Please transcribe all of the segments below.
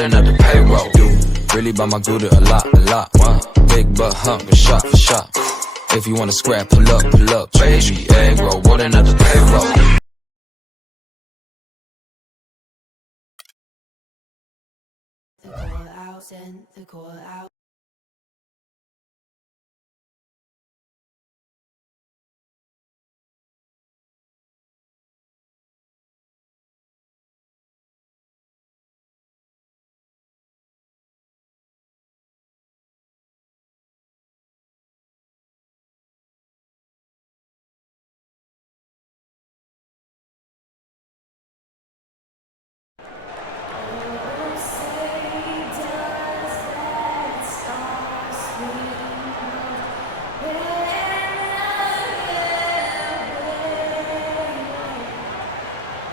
rolling up the payroll. You really buy my Gouda a lot. Big butt hump, a shot for shot. If you wanna scrap, pull up, baby. Egg roll, rolling up the payroll. The call out, send the call out.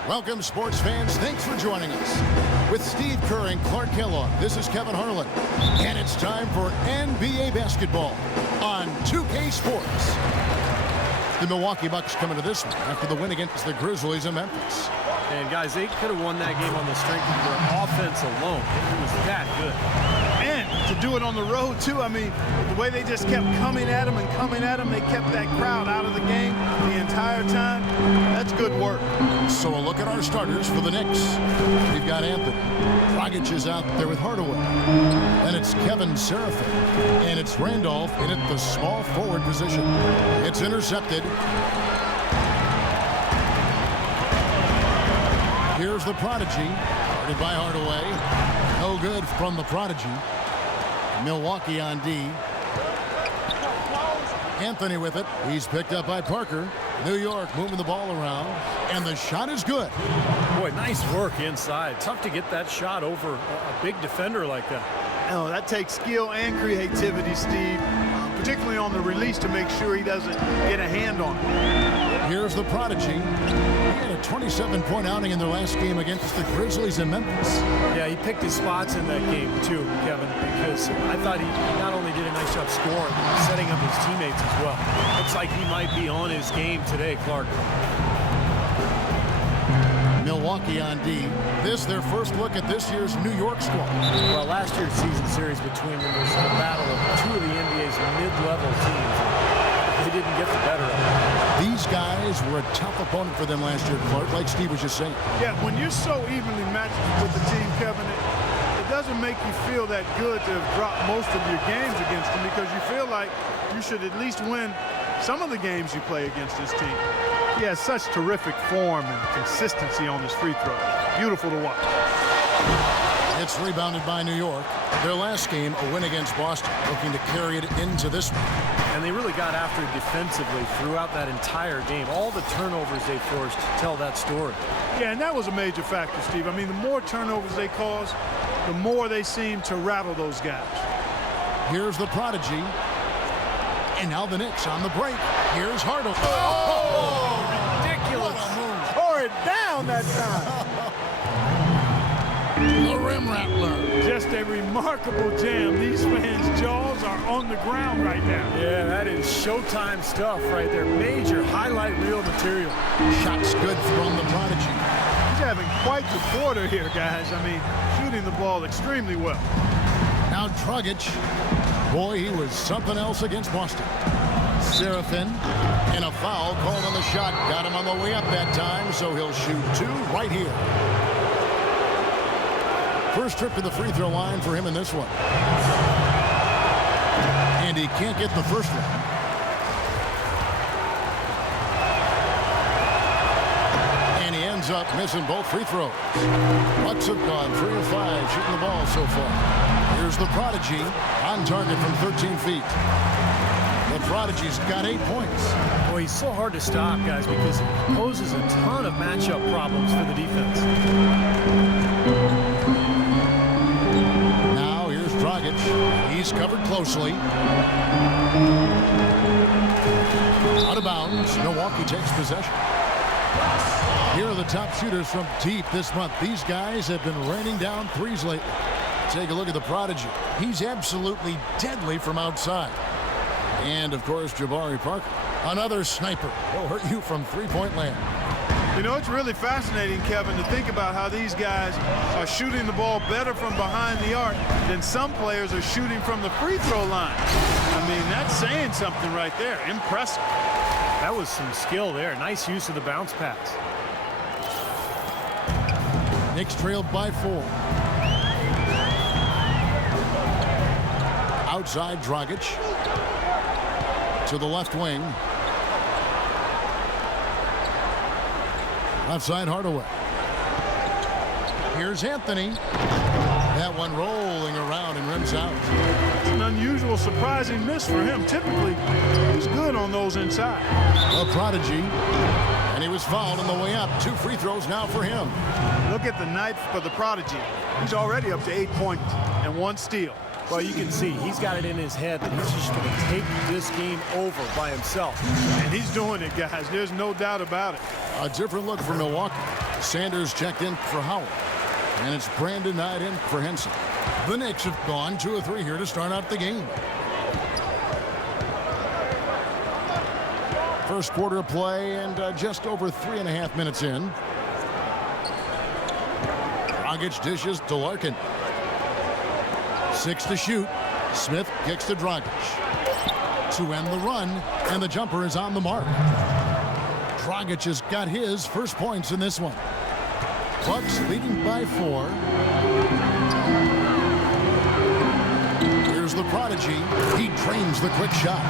Welcome, sports fans. Thanks for joining us. With Steve Kerr and Clark Kellogg, this is Kevin Harlan. And it's time for NBA basketball on 2K Sports. The Milwaukee Bucks coming to this one after the win against the Grizzlies in Memphis. And guys, they could have won that game on the strength of their offense alone. It was that good. And to do it on the road, too. I mean, the way they just kept coming at them, they kept that crowd out of the game the entire time. That's good work. So a look at our starters for the Knicks. We've got Anthony. Dragic is out there with Hardaway. Then it's Kevin Seraphin. And it's Randolph in at the small forward position. It's intercepted. Here's the Prodigy. Guarded by Hardaway. No good from the Prodigy. Milwaukee on D. Anthony with it. He's picked up by Parker. New York moving the ball around. And the shot is good. Boy, nice work inside. Tough to get that shot over a big defender like that. Oh, that takes skill and creativity, Steve. Particularly on the release to make sure he doesn't get a hand on it. Here's the Prodigy. He had a 27-point outing in their last game against the Grizzlies in Memphis. Yeah, he picked his spots in that game too, Kevin, because I thought he not only did a nice job scoring, but setting up his teammates as well. Looks like he might be on his game today, Clark. Milwaukee on D. This their first look at this year's New York squad. Well, last year's season series between them was a battle of two of the NBA's mid-level teams. They didn't get the better of them. These guys were a tough opponent for them last year, Clark, like Steve was just saying. Yeah, when you're so evenly matched with the team, Kevin, it doesn't make you feel that good to have dropped most of your games against them because you feel like you should at least win some of the games you play against this team. He has such terrific form and consistency on his free throw. Beautiful to watch. It's rebounded by New York. Their last game, a win against Boston, looking to carry it into this one. And they really got after it defensively throughout that entire game. All the turnovers they forced tell that story. Yeah, and that was a major factor, Steve. I mean, the more turnovers they cause, the more they seem to rattle those guys. Here's the Prodigy. And now the Knicks on the break. Here's Hardaway. Oh, ridiculous. Tore it down that time. The rim rattler. Just a remarkable jam. These fans' jaws are on the ground right now. Yeah, that is Showtime stuff right there. Major highlight reel material. Shots good from the Prodigy. He's having quite the quarter here, guys. I mean, shooting the ball extremely well. Now Dragic. Boy, he was something else against Boston. Seraphin and a foul called on the shot. Got him on the way up that time, so he'll shoot two right here. First trip to the free throw line for him in this one. And he can't get the first one. And he ends up missing both free throws. Bucks have gone 3 of 5 shooting the ball so far. Here's the Prodigy on target from 13 feet. The Prodigy's got 8 points. Boy, he's so hard to stop, guys, because he poses a ton of matchup problems for the defense. Now here's Dragic. He's covered closely. Out of bounds. Milwaukee takes possession. Here are the top shooters from deep this month. These guys have been raining down threes lately. Take a look at the Prodigy. He's absolutely deadly from outside. And, of course, Jabari Parker. Another sniper. He'll hurt you from three-point land. You know, it's really fascinating, Kevin, to think about how these guys are shooting the ball better from behind the arc than some players are shooting from the free throw line. I mean, that's saying something right there. Impressive. That was some skill there. Nice use of the bounce pass. Knicks trailed by 4. Outside Dragic to the left wing. Left side Hardaway. Here's Anthony. That one rolling around and rims out. It's an unusual, surprising miss for him. Typically, he's good on those inside. A prodigy. And he was fouled on the way up. 2 free throws now for him. Look at the night for the prodigy. He's already up to 8 points and 1 steal. Well, you can see he's got it in his head that he's just going to take this game over by himself. And he's doing it, guys. There's no doubt about it. A different look for Milwaukee. Sanders checked in for Howard. And it's Brandon Knight in for Henson. The Knicks have gone 2 of 3 here to start out the game. First quarter of play and just over 3.5 minutes in. Dragic dishes to Larkin. 6 to shoot. Smith kicks to Dragic. To end the run, and the jumper is on the mark. Dragic has got his first points in this one. Bucks leading by 4. Here's the prodigy. He drains the quick shot.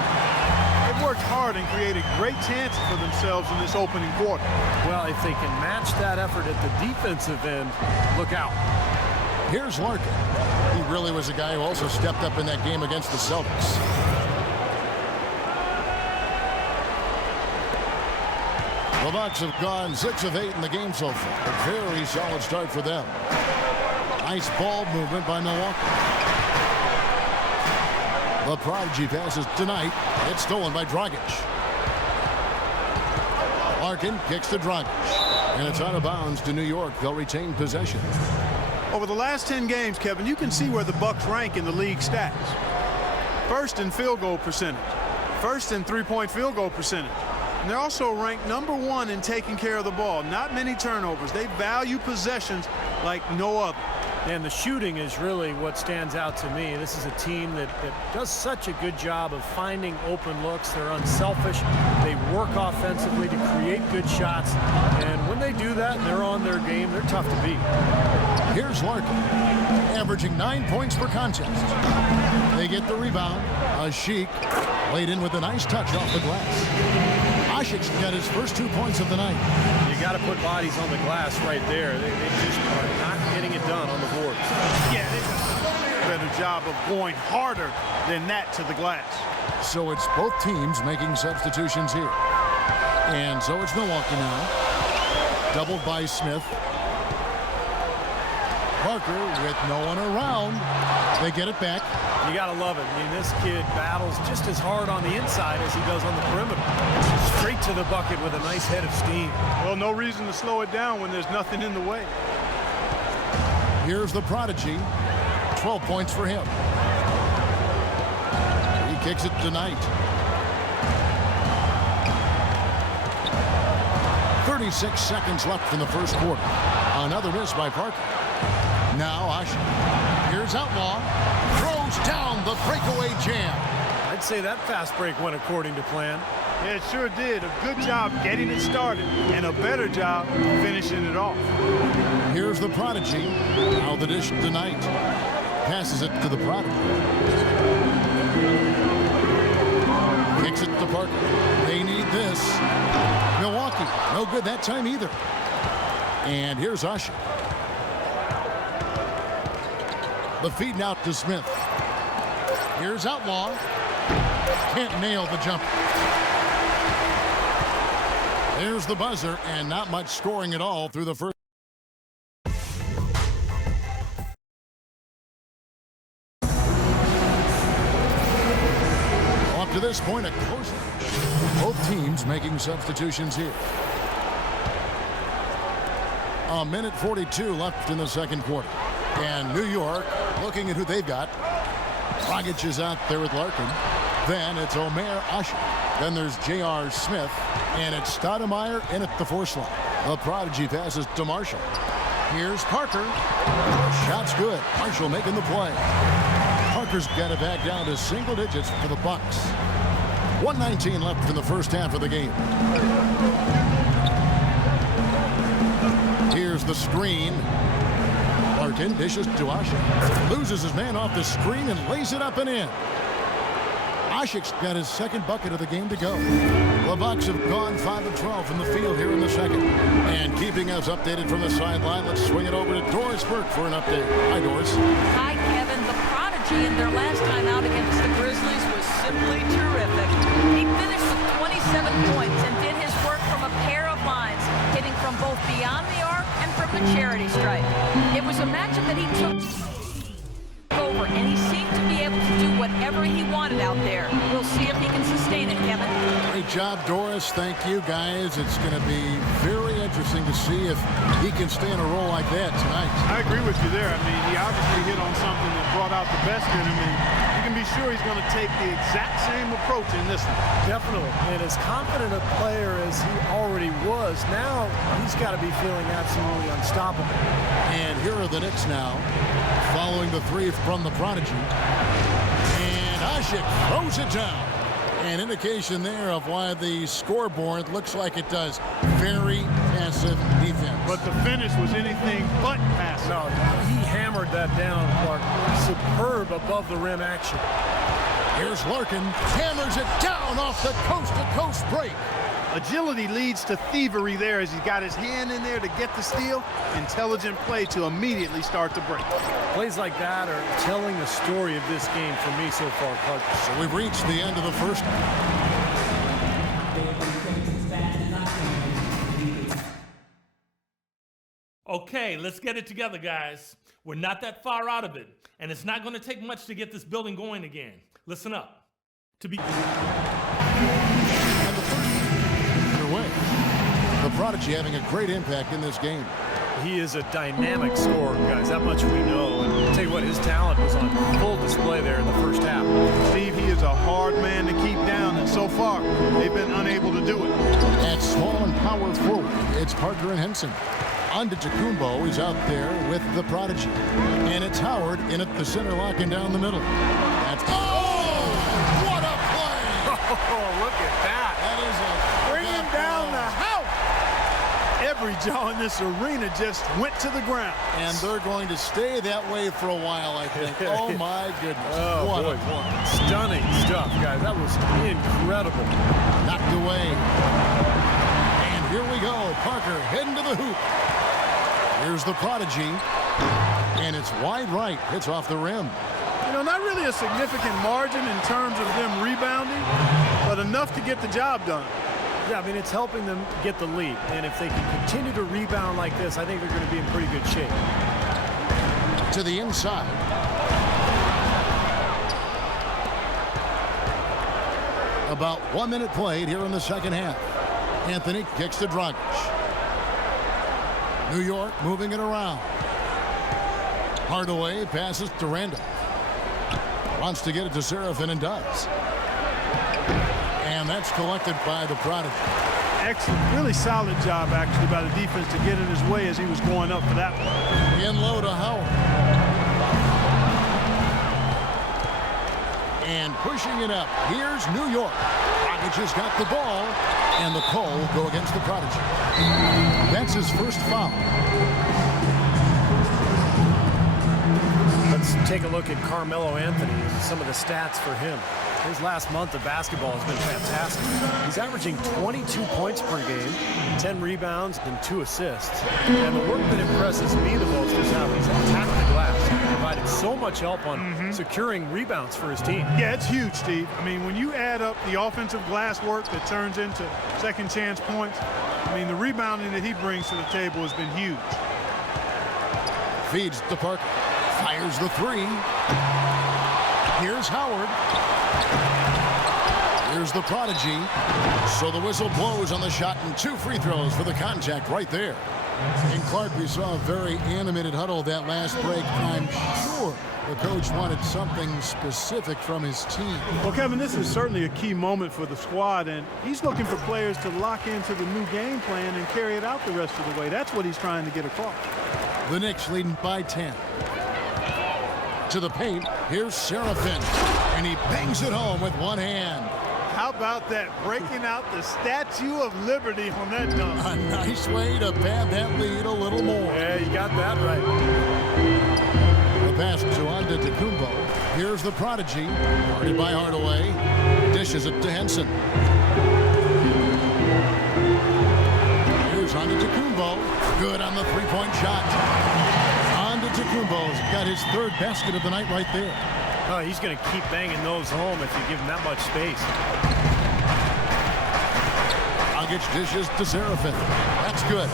They've worked hard and created great chances for themselves in this opening quarter. Well, if they can match that effort at the defensive end, look out. Here's Larkin. He really was a guy who also stepped up in that game against the Celtics. The Bucks have gone 6 of 8 in the game so far. A very solid start for them. Nice ball movement by Milwaukee. The prodigy passes tonight. It's stolen by Dragic. Larkin kicks to Dragic. And it's out of bounds to New York. They'll retain possession. Over the last 10 games, Kevin, you can see where the Bucks rank in the league stats. First in field goal percentage. First in three-point field goal percentage. And they're also ranked number 1 in taking care of the ball. Not many turnovers. They value possessions like no other. And the shooting is really what stands out to me. This is a team that does such a good job of finding open looks. They're unselfish. They work offensively to create good shots. And when they do that and they're on their game, they're tough to beat. Here's Larkin, averaging 9 points per contest. They get the rebound. Asik laid in with a nice touch off the glass. Asik's got his first 2 points of the night. You got to put bodies on the glass right there. They just are not getting it done on the boards. Yeah, they've done a better job of going harder than that to the glass. So it's both teams making substitutions here. And so it's Milwaukee now. Doubled by Smith. Parker with no one around. They get it back. You got to love it. I mean, this kid battles just as hard on the inside as he does on the perimeter. Straight to the bucket with a nice head of steam. Well, no reason to slow it down when there's nothing in the way. Here's the prodigy. 12 points for him. He kicks it tonight. 36 seconds left in the first quarter. Another miss by Parker. Now Asik. Here's Outlaw. Throws down the breakaway jam. I'd say that fast break went according to plan. Yeah, it sure did. A good job getting it started and a better job finishing it off. Here's the prodigy. Now the dish tonight. Passes it to the prodigy. Kicks it to Parker. They need this. Milwaukee, no good that time either. And here's Asik. The feed out to Smith. Here's Outlaw. Can't nail the jumper. There's the buzzer, and not much scoring at all through the first. Up to this point, a close. Both teams making substitutions here. A minute 42 left in the second quarter. And New York looking at who they've got. Dragic is out there with Larkin. Then it's Omer Asik. Then there's J.R. Smith. And it's Stoudemire in at the 4 slot. The Prodigy passes to Marshall. Here's Parker. Shot's good. Marshall making the play. Parker's got it back down to single digits for the Bucks. 1:19 left in the first half of the game. Here's the screen. Larkin dishes to Asik. Loses his man off the screen and lays it up and in. Asik's got his second bucket of the game to go. The Bucks have gone 5 of 12 from the field here in the second. And keeping us updated from the sideline, let's swing it over to Doris Burke for an update. Hi, Doris. Hi, Kevin. The Prodigy in their last time out against the Grizzlies was simply terrific. He finished with 27 points and did his work from a pair of lines, hitting from both beyond the arc and from the charity stripe. It was a matchup that he took over, and he seemed to be able to do whatever he wanted out there. We'll see if he can sustain it, Kevin. Great job, Doris. Thank you, guys. It's going to be very interesting to see if he can stay in a role like that tonight. I agree with you there. I mean, he obviously hit on something that brought out the best in him, and you can be sure he's going to take the exact same approach in this one. Definitely. And as confident a player as he already was, now he's got to be feeling absolutely unstoppable. And here are the Knicks now, following the three from the Prodigy. And Asik throws it down. An indication there of why the scoreboard looks like it does. Very passive defense. But the finish was anything but passive. No, he hammered that down, Clark. Superb above the rim action. Here's Larkin. Hammers it down off the coast-to-coast break. Agility leads to thievery there as he got his hand in there to get the steal. Intelligent play to immediately start the break. Plays like that are telling the story of this game for me so far, Clark. So we've reached the end of the first. Okay, let's get it together, guys. We're not that far out of it, and it's not going to take much to get this building going again. Listen up. To be... Way. The Prodigy having a great impact in this game. He is a dynamic scorer, guys. That much we know. And I'll tell you what, his talent was on full display there in the first half. Steve, he is a hard man to keep down, and so far, they've been unable to do it. At small and power forward, it's Parker and Henson. Antetokounmpo is out there with the Prodigy. And it's Howard in at the center, locking down the middle. That's... Oh! What a play! Oh, look at that. That is a... Bringing down the house. Every jaw in this arena just went to the ground. And they're going to stay that way for a while, I think. Oh, my goodness. Oh, what boy. a play. Stunning stuff, guys. That was incredible. Knocked away. And here we go. Parker heading to the hoop. Here's the Prodigy. And it's wide right. Hits off the rim. You know, not really a significant margin in terms of them rebounding, but enough to get the job done. Yeah, I mean, it's helping them get the lead. And if they can continue to rebound like this, I think they're going to be in pretty good shape. To the inside. About 1 minute played here in the second half. Anthony kicks to Dragic. New York moving it around. Hardaway passes to Randall. Wants to get it to Serafin and does. And that's collected by the Prodigy. Excellent, really solid job actually by the defense to get in his way as he was going up for that one. In low to Howard. And pushing it up. Here's New York. Dragic has got the ball. And the call will go against the Prodigy. That's his first foul. Let's take a look at Carmelo Anthony, some of the stats for him. His last month of basketball has been fantastic. He's averaging 22 points per game, 10 rebounds, and 2 assists. And the work that impresses me the most is how he's attacked the glass. He provided so much help on securing rebounds for his team. Yeah, it's huge, Steve. I mean, when you add up the offensive glass work that turns into second chance points, I mean, the rebounding that he brings to the table has been huge. Feeds to Parker. Fires the three. Here's Howard. Here's the Prodigy. So the whistle blows on the shot and 2 free throws for the contact right there. And Clark, we saw a very animated huddle that last break. I'm sure The coach wanted something specific from his team. Well, Kevin, this is certainly a key moment for the squad, and he's looking for players to lock into the new game plan and carry it out the rest of the way. That's what he's trying to get across. The Knicks leading by 10. To the paint, here's Seraphin, and he bangs it home with one hand. How about that? Breaking out the Statue of Liberty on that dunk. A nice way to pad that lead a little more. Yeah, you got that right. The pass to Antetokounmpo. Here's the prodigy, guarded by Hardaway. Dishes it to Henson. Here's Antetokounmpo. Good on the three-point shot. Antetokounmpo's got his third basket of the night right there. Oh, he's going to keep banging those home if you give him that much space. Dragic dishes to Seraphin. That's good.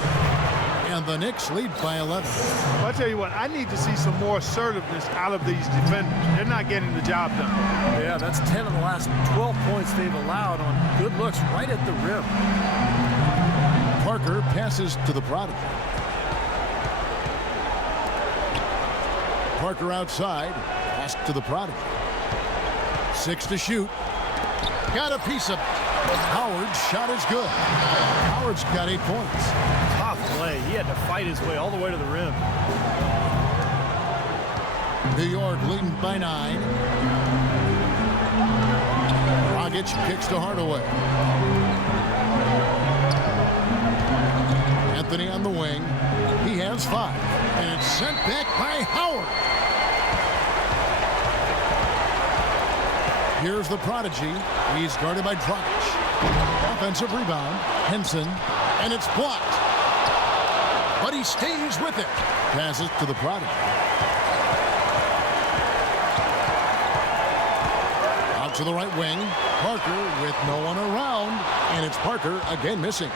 And the Knicks lead by 11. Well, I'll tell you what, I need to see some more assertiveness out of these defenders. They're not getting the job done. Yeah, that's 10 of the last 12 points they've allowed on good looks right at the rim. Parker passes to the prodigy. Parker outside. Pass to the prodigy. 6 to shoot. Got a piece of it. Howard's shot is good. Howard's got 8 points. Tough play. He had to fight his way all the way to the rim. New York leading by 9. Dragic kicks to Hardaway. Anthony on the wing. He has 5. And it's sent back by Howard. Here's the prodigy. He's guarded by Dragic. Offensive rebound. Henson. And it's blocked. But he stays with it. Passes to the prodigy. Out to the right wing. Parker with no one around. And it's Parker again missing.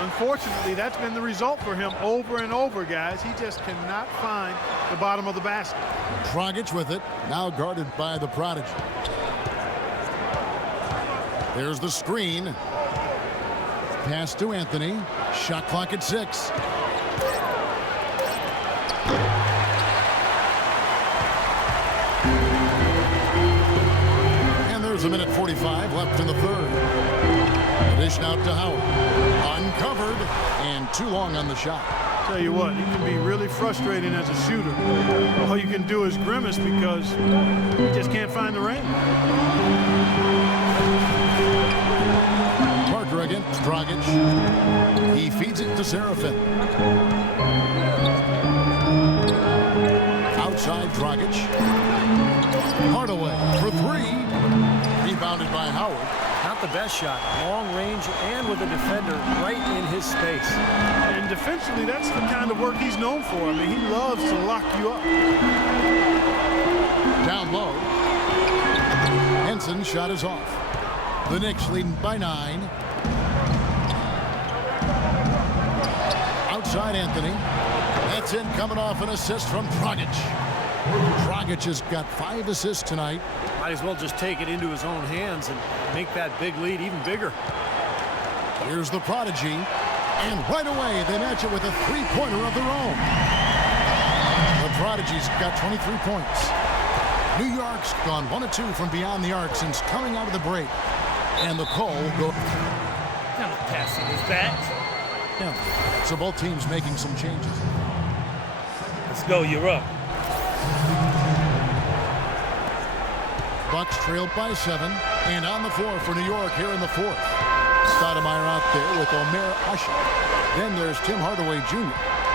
Unfortunately, that's been the result for him over and over, guys. He just cannot find the bottom of the basket. Dragic with it. Now guarded by the prodigy. There's the screen. Pass to Anthony. Shot clock at 6. And there's a minute 45 left in the third. Dish out to Howard. Uncovered and too long on the shot. Tell you what, he can be really frustrating as a shooter. All you can do is grimace because you just can't find the range. Parker against Dragic. He feeds it to Seraphin. Outside Dragic. Hardaway for 3. Rebounded by Howard. Not the best shot. Long range and with a defender right in his space. And defensively, that's the kind of work he's known for. I mean, he loves to lock you up. Down low. Henson's shot is off. The Knicks leading by 9. Outside Anthony. That's in, coming off an assist from Dragic. Dragic has got 5 assists tonight. Might as well just take it into his own hands and make that big lead even bigger. Here's the prodigy. And right away, they match it with a three-pointer of their own. The prodigy's got 23 points. New York's gone 1 of 2 from beyond the arc since coming out of the break. And the call will go. Kind of passing is that. Yeah. So both teams making some changes. Let's go, you're up. Bucks trailed by 7. And on the floor for New York here in the 4th. Stoudemire out there with Omer Usher. Then there's Tim Hardaway Jr.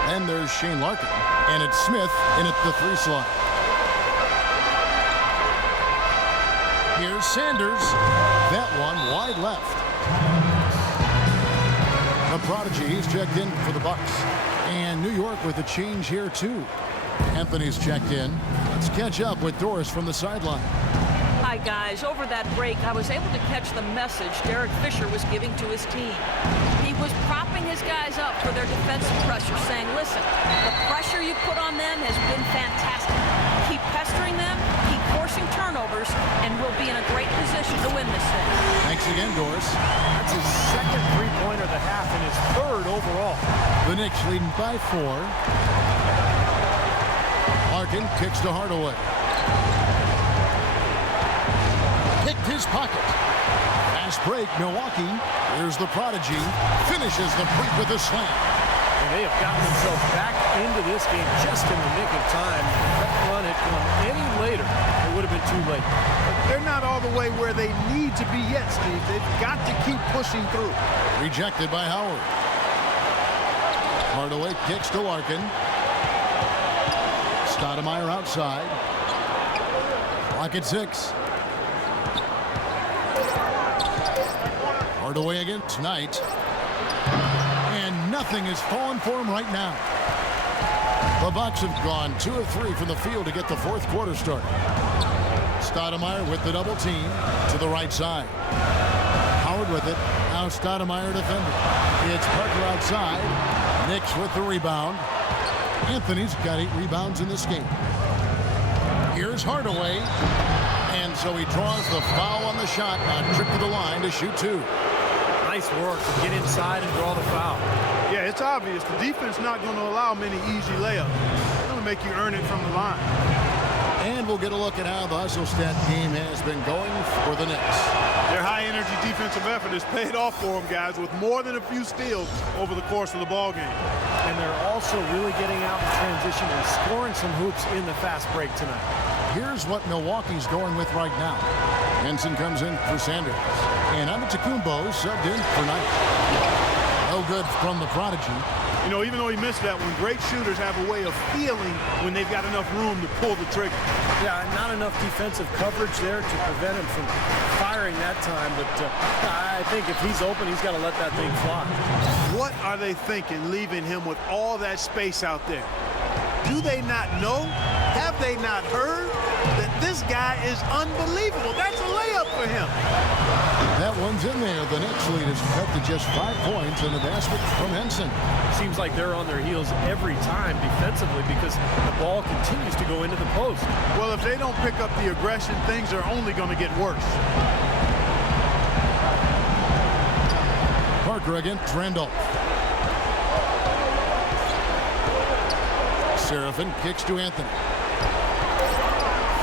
Then there's Shane Larkin. And it's Smith in at the 3 slot. Here's Sanders. That one wide left. The prodigy, he's checked in for the Bucks. And New York with a change here too. Anthony's checked in. Let's catch up with Doris from the sideline. Hi, guys. Over that break, I was able to catch the message Derek Fisher was giving to his team. He was propping his guys up for their defensive pressure, saying, listen, the pressure you put on them has been fantastic. Keep pestering them, keep forcing turnovers, and we'll be in a great position to win this thing. Thanks again, Doris. That's his second three-pointer of the half and his third overall. The Knicks leading by 4. Larkin kicks to Hardaway. picked his pocket. Fast break, Milwaukee. Here's the prodigy. Finishes the break with a slam. And they have gotten themselves back into this game just in the nick of time. If that run had come any later, it would have been too late. They're not all the way where they need to be yet, Steve. They've got to keep pushing through. Rejected by Howard. Hardaway kicks to Larkin. Stoudemire outside. Clock at 6. Hardaway again tonight. And nothing is falling for him right now. The Bucks have gone 2 of 3 from the field to get the fourth quarter started. Stoudemire with the double team to the right side. Howard with it. Now Stoudemire defending. It's Parker outside. Knicks with the rebound. Anthony's got 8 rebounds in this game. Here's Hardaway. And so he draws the foul on the shot. Now trip to the line to shoot 2. Nice work to get inside and draw the foul. Yeah, it's obvious. The defense not going to allow many easy layups. They're going to make you earn it from the line. And we'll get a look at how the Hustlestat game has been going for the Knicks. Their high-energy defensive effort has paid off for them, guys, with more than a few steals over the course of the ball game. And they're also really getting out in transition and scoring some hoops in the fast break tonight. Here's what Milwaukee's going with right now. Henson comes in for Sanders. And Antetokounmpo subbed in for Knight. No good from the prodigy. You know, even though he missed that one, great shooters have a way of feeling when they've got enough room to pull the trigger. Yeah, not enough defensive coverage there to prevent him from firing that time. But I think if he's open, he's got to let that thing fly. What are they thinking, leaving him with all that space out there? Do they not know? Have they not heard that this guy is unbelievable? That's a layup for him. That one's in there. The Knicks lead is cut to just 5 points and a basket from Henson. Seems like they're on their heels every time defensively because the ball continues to go into the post. Well, if they don't pick up the aggression, things are only going to get worse. Parker against Randolph. Seraphin kicks to Anthony.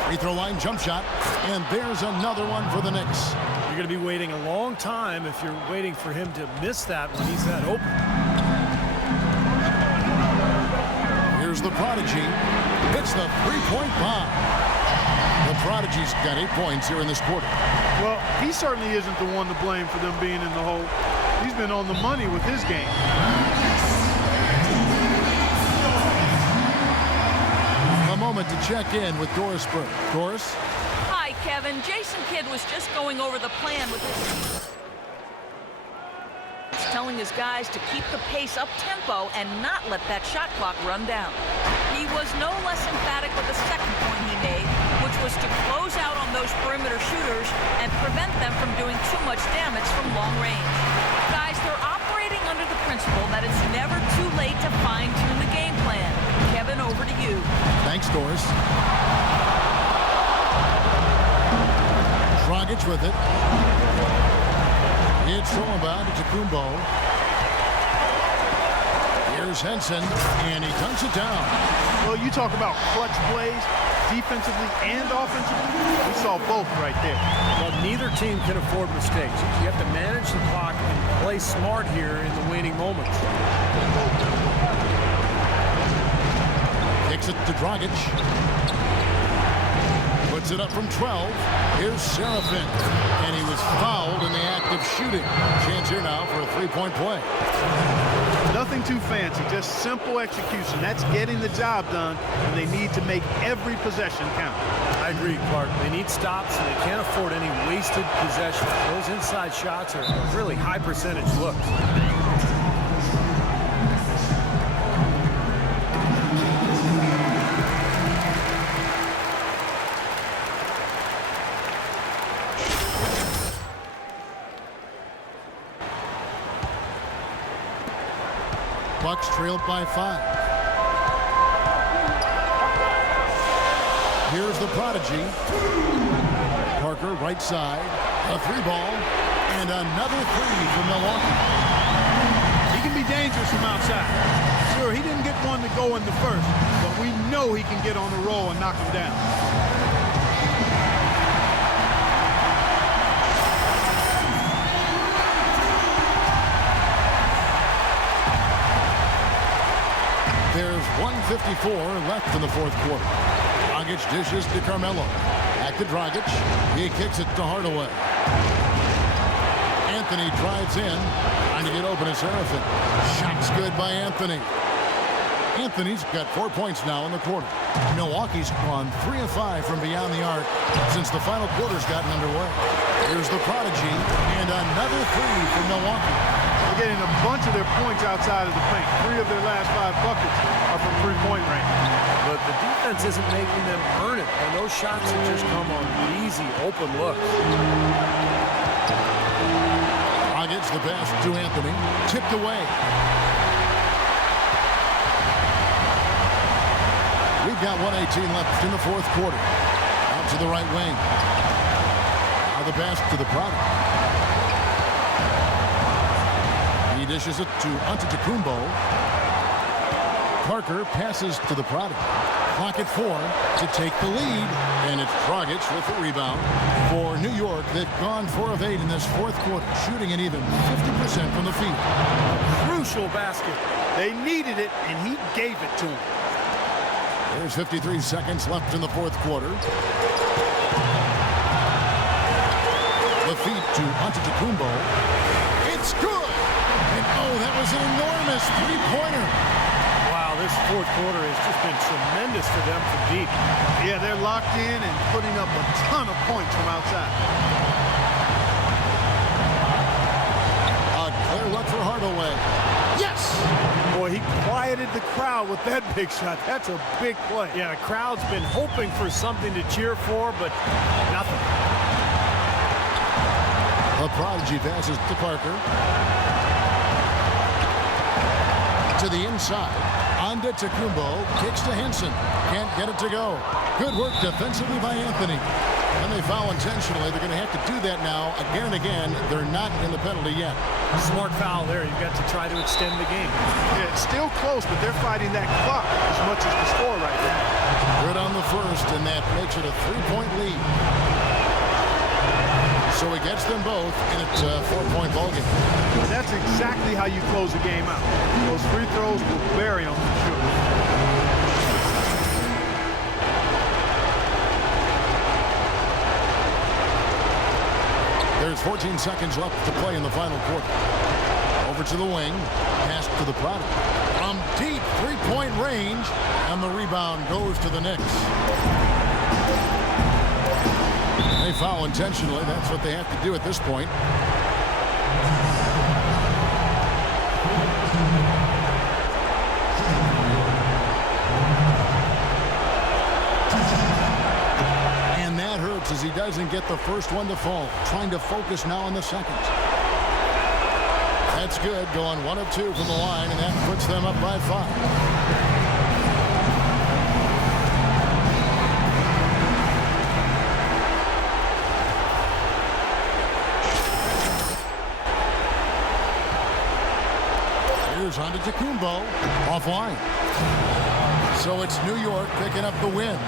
Free throw line jump shot. And there's another one for the Knicks. You're going to be waiting a long time if you're waiting for him to miss that when he's that open. Here's the prodigy. Hits the three-point bomb. The prodigy's got 8 points here in this quarter. Well, he certainly isn't the one to blame for them being in the hole. He's been on the money with his game. A moment to check in with Doris Burke. Doris? Hi, Kevin. Jason Kidd was just going over the plan with telling his guys to keep the pace up-tempo and not let that shot clock run down. He was no less emphatic with the second point he made, which was to close out on those perimeter shooters and prevent them from doing too much damage from long range. Guys, they're operating under the principle that it's never too late to fine-tune the game plan. Kevin, over to you. Thanks, Doris. Dragic with it. It's thrown by Antetokounmpo. Here's Henson, and he dunks it down. Well, you talk about clutch plays, defensively and offensively. We saw both right there. Well, neither team can afford mistakes. You have to manage the clock and play smart here in the waning moments. Kicks it to Dragic. Puts it up from 12. Here's Seraphin. And he was fouled in the act of shooting. Chance here now for a three-point play. Nothing too fancy, just simple execution. That's getting the job done, and they need to make every possession count. I agree, Clark. They need stops, and they can't afford any wasted possessions. Those inside shots are really high-percentage looks. Bucks trailed by 5. Here's the prodigy. Parker, right side. A 3-ball. And another 3 for Milwaukee. He can be dangerous from outside. Sure, he didn't get one to go in the first, but we know he can get on the roll and knock him down. 2:54 left in the fourth quarter. Dragic dishes to Carmelo. Back to Dragic. He kicks it to Hardaway. Anthony drives in. Trying to get open is Seraphin. Shot's good by Anthony. Anthony's got 4 points now in the quarter. Milwaukee's gone 3 of 5 from beyond the arc since the final quarter's gotten underway. Here's the prodigy and another three for Milwaukee. They're getting a bunch of their points outside of the paint. 3 of their last 5 buckets are from three-point range. But the defense isn't making them earn it, and those shots have just come on easy, open looks. Gets the pass to Anthony. Tipped away. We've got 1:18 left in the fourth quarter. Out to the right wing. Now the pass to the product. He dishes it to Antetokounmpo. Parker passes to the product. Clock at 4 to take the lead. And it's Dragic with the rebound. For New York, they've gone 4 of 8 in this fourth quarter, shooting an even 50% from the field. Crucial basket. They needed it, and he gave it to them. There's 53 seconds left in the fourth quarter. The feed to Antetokounmpo. It's good! And oh, that was an enormous three-pointer. Wow, this fourth quarter has just been tremendous for them from deep. Yeah, they're locked in and putting up a ton of points from outside. A clear look for Hardaway. Yes! Boy, he quieted the crowd with that big shot. That's a big play. Yeah, the crowd's been hoping for something to cheer for, but nothing. The prodigy passes to Parker. To the inside. Antetokounmpo kicks to Henson. Can't get it to go. Good work defensively by Anthony. And they foul intentionally. They're going to have to do that now again and again. They're not in the penalty yet. Smart foul there. You've got to try to extend the game. Yeah, it's still close, but they're fighting that clock as much as the score right now. Good on the first, and that makes it a 3-point lead. So he gets them both, and it's a 4-point ballgame. And that's exactly how you close a game out. Those free throws will bury them for sure. There's 14 seconds left to play in the final quarter. Over to the wing. Pass to the product. From deep three-point range. And the rebound goes to the Knicks. They foul intentionally. That's what they have to do at this point. As he doesn't get the first one to fall. Trying to focus now on the second. That's good. Going 1 of 2 from the line, and that puts them up by 5. Here's Antetokounmpo offline. So it's New York picking up the win.